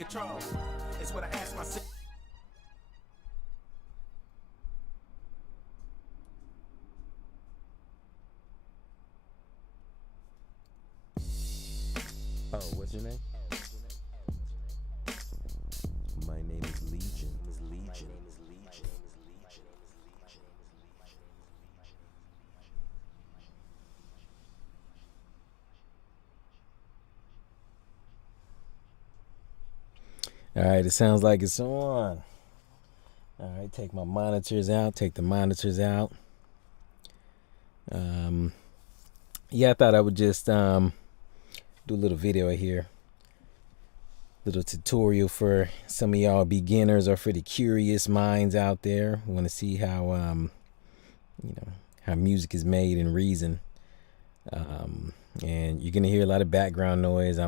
control. It's what I ask myself. Oh, what's your name? My name is Legion. All right, it sounds like it's on. All right, take my monitors out. Take the monitors out. Yeah, I thought I would just do a little video here. Little tutorial for some of y'all beginners or for the curious minds out there who want to see how how music is made in Reason. And you're gonna hear a lot of background noise.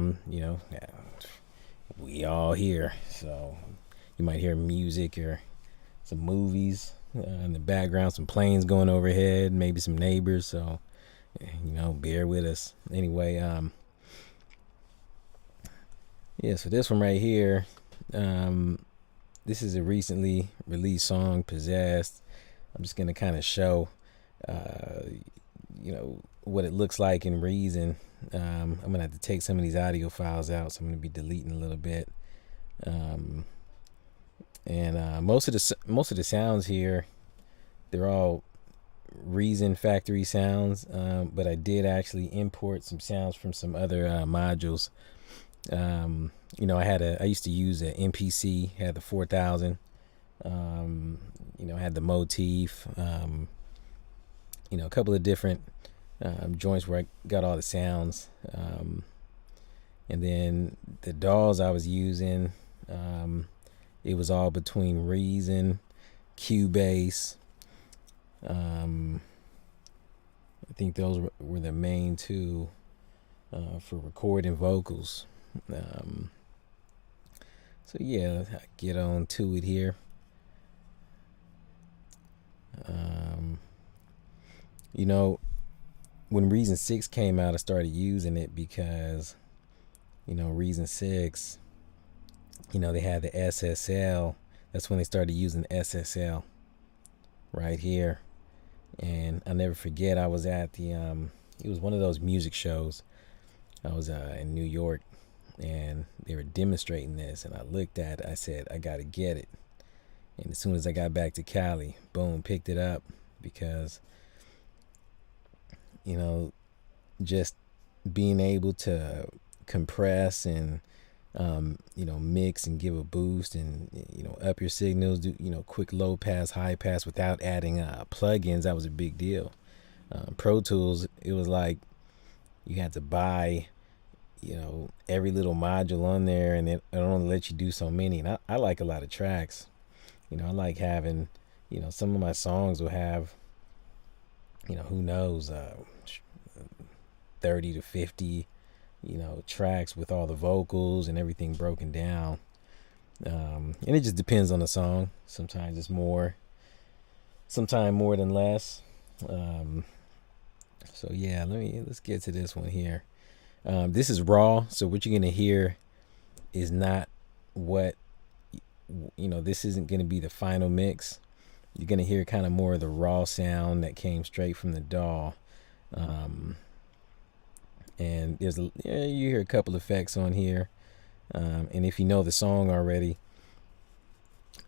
We all here, so you might hear music or some movies in the background, some planes going overhead, maybe some neighbors. So bear with us. Anyway, so this one right here, this is a recently released song, Possessed. I'm just gonna kind of show, what it looks like in Reason. I'm gonna have to take some of these audio files out, so I'm gonna be deleting a little bit. Most of the sounds here, they're all Reason factory sounds, but I did actually import some sounds from some other modules. I used to use an MPC, had the 4000. Had the motif. A couple of different joints where I got all the sounds. And then the DAWs I was using, it was all between Reason, Cubase. I think those were the main two for recording vocals. So yeah, I get on to it here. When Reason 6 came out, I started using it because, Reason 6, they had the SSL. That's when they started using SSL right here. And I'll never forget, I was at it was one of those music shows. I was in New York, and they were demonstrating this, and I looked at it. I said, I got to get it. And as soon as I got back to Cali, boom, picked it up, because just being able to compress and mix and give a boost and up your signals, do quick low pass, high pass without adding plugins. That was a big deal. Pro Tools, it was like you had to buy every little module on there, and it only let you do so many. And I like a lot of tracks. I like having some of my songs will have who knows 30 to 50 tracks with all the vocals and everything broken down. And it just depends on the song. Sometimes it's more, sometimes more than less. So yeah, let's get to this one here. This is raw, so what you're gonna hear is not what this isn't gonna be the final mix. You're gonna hear kind of more of the raw sound that came straight from the DAW. And you hear a couple effects on here. And if you know the song already,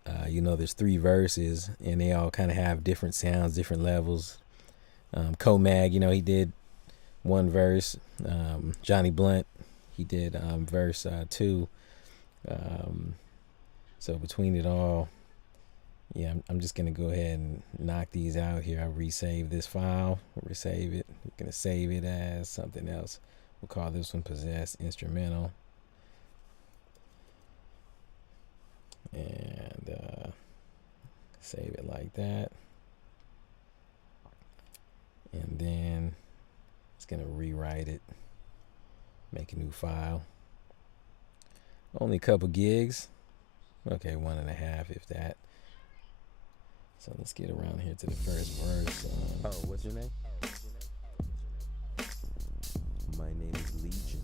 there's 3 verses, and they all kind of have different sounds, different levels. Comag, he did 1 verse. Johnny Blunt, he did verse 2. So between it all, I'm just gonna go ahead and knock these out here. I resave this file, resave it. We're gonna save it as something else. We'll call this one Possessed Instrumental. And save it like that. And then it's gonna rewrite it, make a new file. Only a couple gigs. Okay, 1.5 if that. So let's get around here to the first verse. Oh, what's your name? My name is Legion.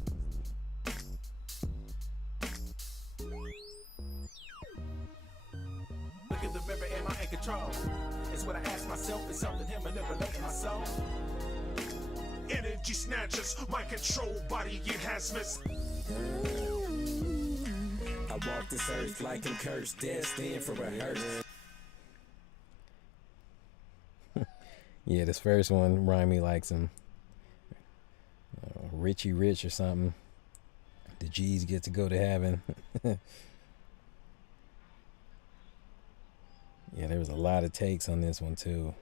control? It's what I ask myself, is something him manipulating my soul? Energy snatchers, mind control, body enhancements. I walk this earth like I'm cursed, destined for a hearse. Yeah, this first one remind me like some Richie Rich or something. The G's get to go to heaven. Yeah, there was a lot of takes on this one too.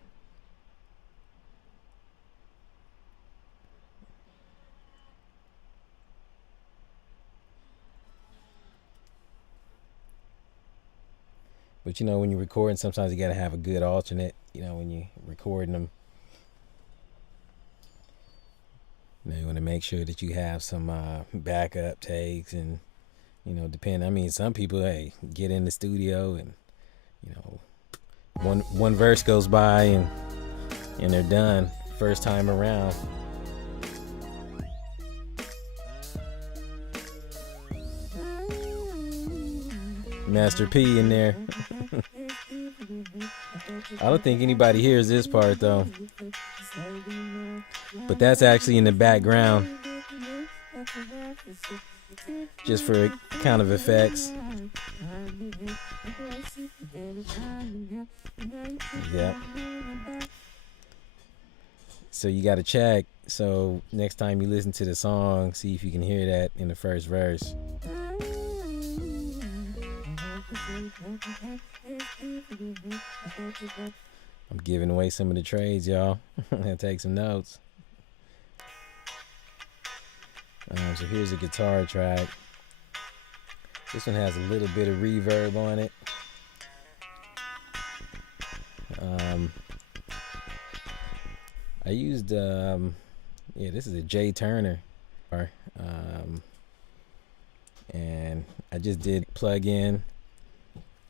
But you know, when you're recording, sometimes you gotta have a good alternate. You know, when you're recording them, you know, you want to make sure that you have some backup takes, and you know, depend. I mean, some people, hey, get in the studio and you know, one verse goes by and they're done first time around. Master P in there. I don't think anybody hears this part though, but that's actually in the background just for kind of effects. Yeah. So you got to check. So next time you listen to the song, see if you can hear that in the first verse. I'm giving away some of the trades, y'all. I'll take some notes. So here's a guitar track. This one has a little bit of reverb on it. I used, this is a J Turner. And I just did plug in.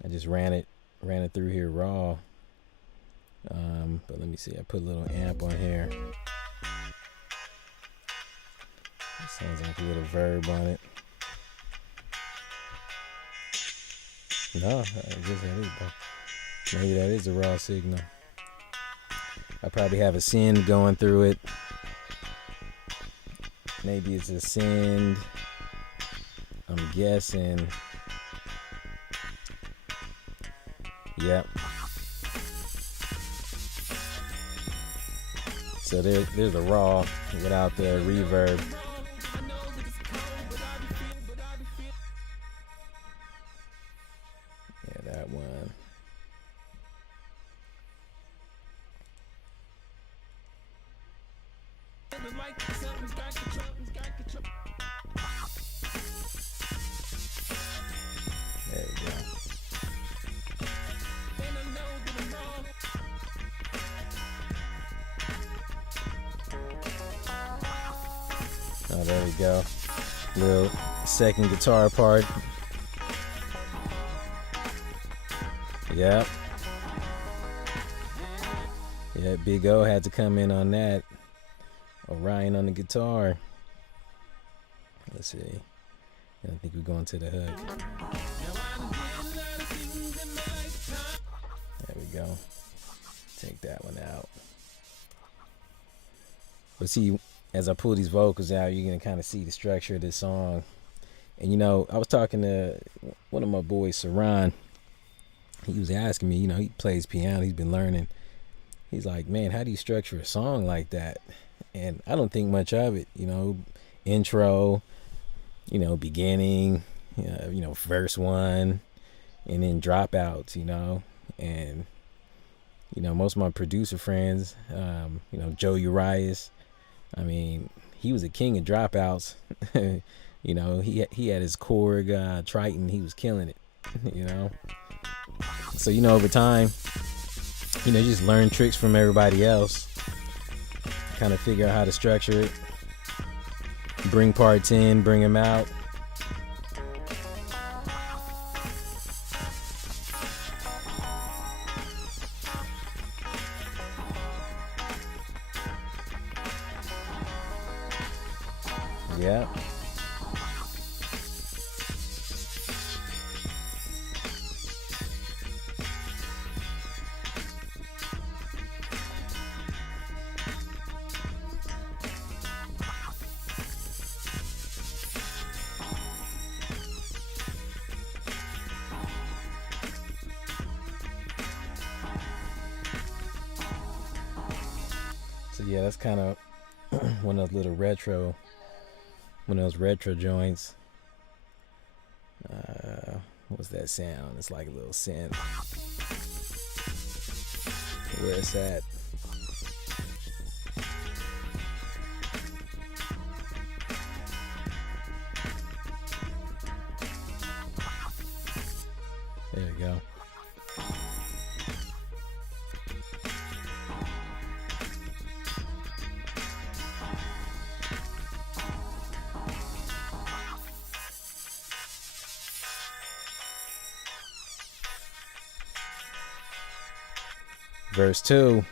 I just ran it through here raw. But let me see, I put a little amp on here. It sounds like a little verb on it. No, maybe that is a raw signal. I probably have a send going through it. Maybe it's a send. I'm guessing. Yep. So there's a raw without the reverb. Yeah, that one. There you go. Oh, there we go. Little second guitar part. Yep. Yeah, Big O had to come in on that. Orion on the guitar. Let's see. I think we're going to the hook. There we go. Take that one out. But see, as I pull these vocals out, you're going to kind of see the structure of this song. And, you know, I was talking to one of my boys, Saran. He was asking me, you know, he plays piano. He's been learning. He's like, man, how do you structure a song like that? And I don't think much of it, you know, intro, you know, beginning, you know, verse one, and then dropouts, you know. And, you know, most of my producer friends, you know, Joe Urias, I mean, he was a king of dropouts. You know, he had his Korg Triton. He was killing it, you know. So, you know, over time, you know, just learn tricks from everybody else. Kind of figure out how to structure it. Bring parts in, bring them out. Yeah. Yeah, that's kind of one of those retro joints. What's that sound? It's like a little synth. Where it's at. There you go. Verse 2.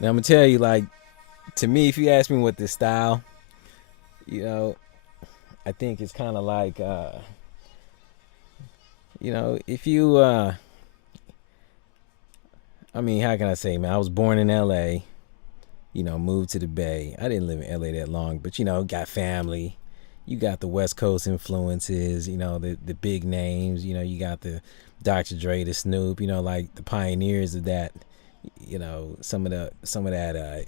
Now I'm gonna tell you, like, to me, if you ask me what this style, you know, I think it's kind of like, you know, if you, I mean, how can I say, man? I was born in LA, you know, moved to the Bay. I didn't live in LA that long, but, you know, got family. You got the West Coast influences, you know, the big names, you know, you got the Dr. Dre, the Snoop, you know, like the pioneers of that, you know, some of that,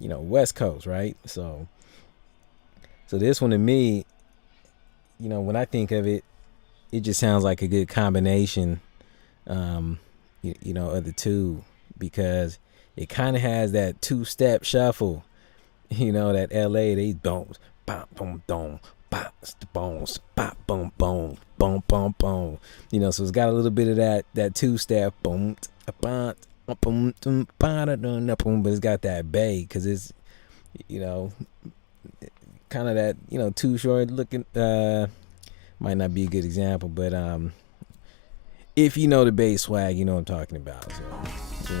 you know, West Coast, right? So this one to me, you know, when I think of it, it just sounds like a good combination, you know, of the two, because it kind of has that two-step shuffle, you know, that LA, they don't, bop, boom, boom, bop, boom, bop, boom, boom, boom, boom, boom, you know, so it's got a little bit of that two-step, boom, boom, boom, boom, but it's got that bay, because it's, you know, kind of that, you know, Too Short looking, might not be a good example, but if you know the bass swag, you know what I'm talking about. So, you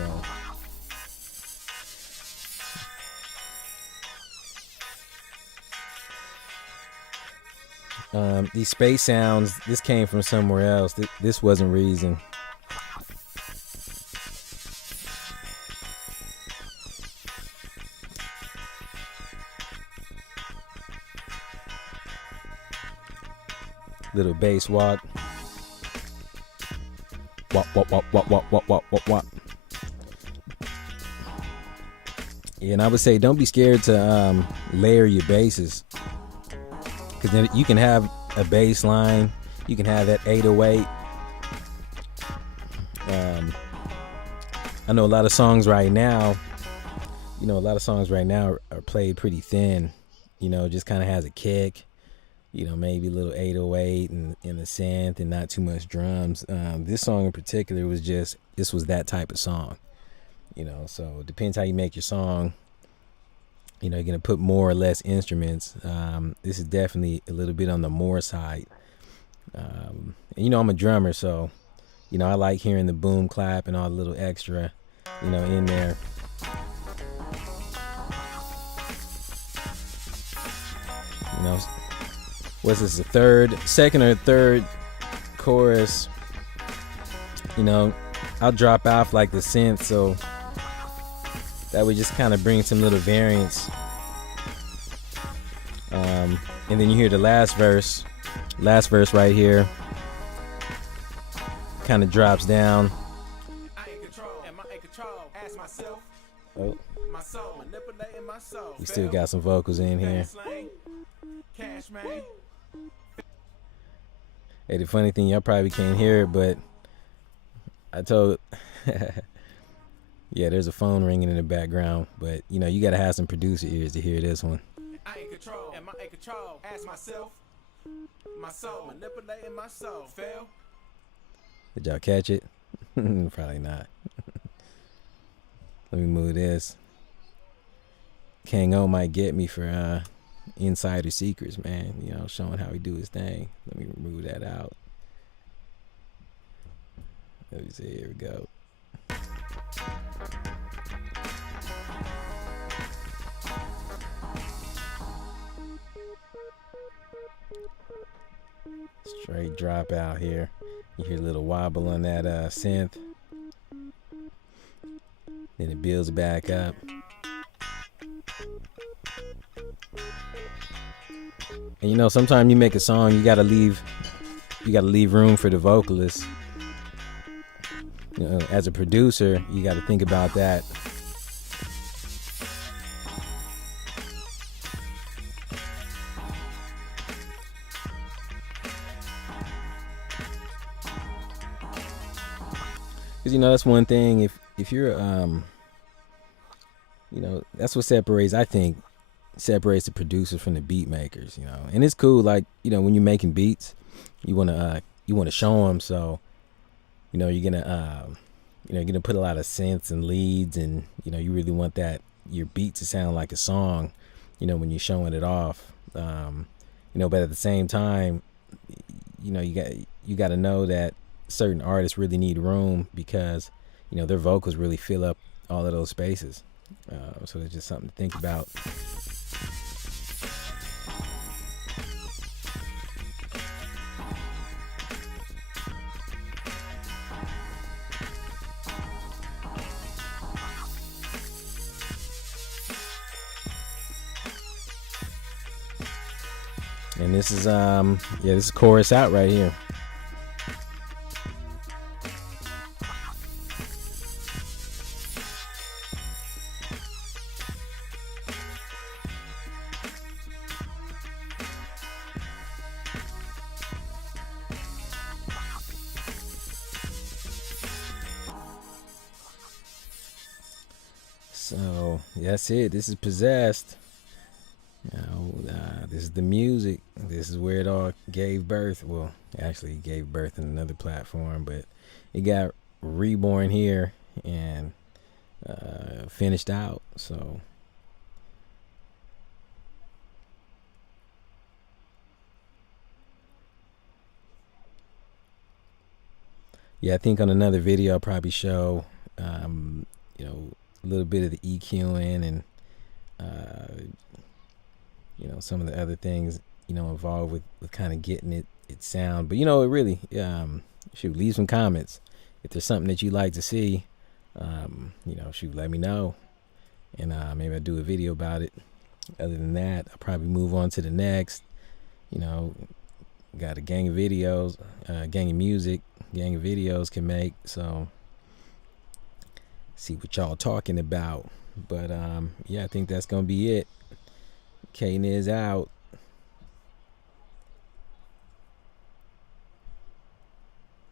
know, these space sounds, this came from somewhere else. This wasn't Reason. Little bass walk. Wop, wop, wop, wop, wop, wop, wop, wop, wop. Yeah, and I would say don't be scared to layer your basses, because then you can have a bass line, you can have that 808. I know a lot of songs right now, you know, are played pretty thin, you know, just kind of has a kick. You know, maybe a little 808 and a synth and not too much drums. This song in particular was that type of song. You know, so it depends how you make your song. You know, you're going to put more or less instruments. This is definitely a little bit on the more side. And, you know, I'm a drummer, so, you know, I like hearing the boom clap and all the little extra, you know, in there. You know, what's this, second or third chorus, you know, I'll drop off like the synth, so that would just kind of bring some little variance. And then you hear the last verse right here, kind of drops down. Oh, we still got some vocals in here. Hey, the funny thing, y'all probably can't hear it, but I told, yeah, there's a phone ringing in the background, but, you know, you got to have some producer ears to hear this one. I ain't control, am I in control? Ask myself, my soul, manipulating my soul, fail. Did y'all catch it? Probably not. Let me move this. King O might get me for insider secrets, man. You know, showing how he do his thing. Let me remove that out. Let me see. Here we go. Straight drop out here. You hear a little wobble on that synth. Then it builds back up. And you know, sometimes you make a song, you gotta leave room for the vocalist. You know, as a producer, you gotta think about that. Because you know, that's one thing. If you're you know, that's what separates, I think, separates the producers from the beat makers. You know, and it's cool. Like, you know, when you're making beats, you wanna show them. So, you know, you're gonna put a lot of synths and leads, and you know, you really want that your beat to sound like a song. You know, when you're showing it off. You know, but at the same time, you know, you got to know that certain artists really need room, because you know, their vocals really fill up all of those spaces. So it's just something to think about. And this is this is chorus out right here. So that's it. This is Possessed. You know, this is the music. This is where it all gave birth. Well, actually, it gave birth in another platform, but it got reborn here and finished out. So yeah, I think on another video I'll probably show you know, a little bit of the EQing and you know, some of the other things, you know, involved with kind of getting it sound. But you know, it really shoot, leave some comments if there's something that you'd like to see. You know, shoot, let me know, and maybe I'll do a video about it. Other than that, I'll probably move on to the next. You know, got a gang of videos, gang of music, gang of videos can make. So see what y'all talking about. But yeah, I think that's gonna be it. Kayniz out.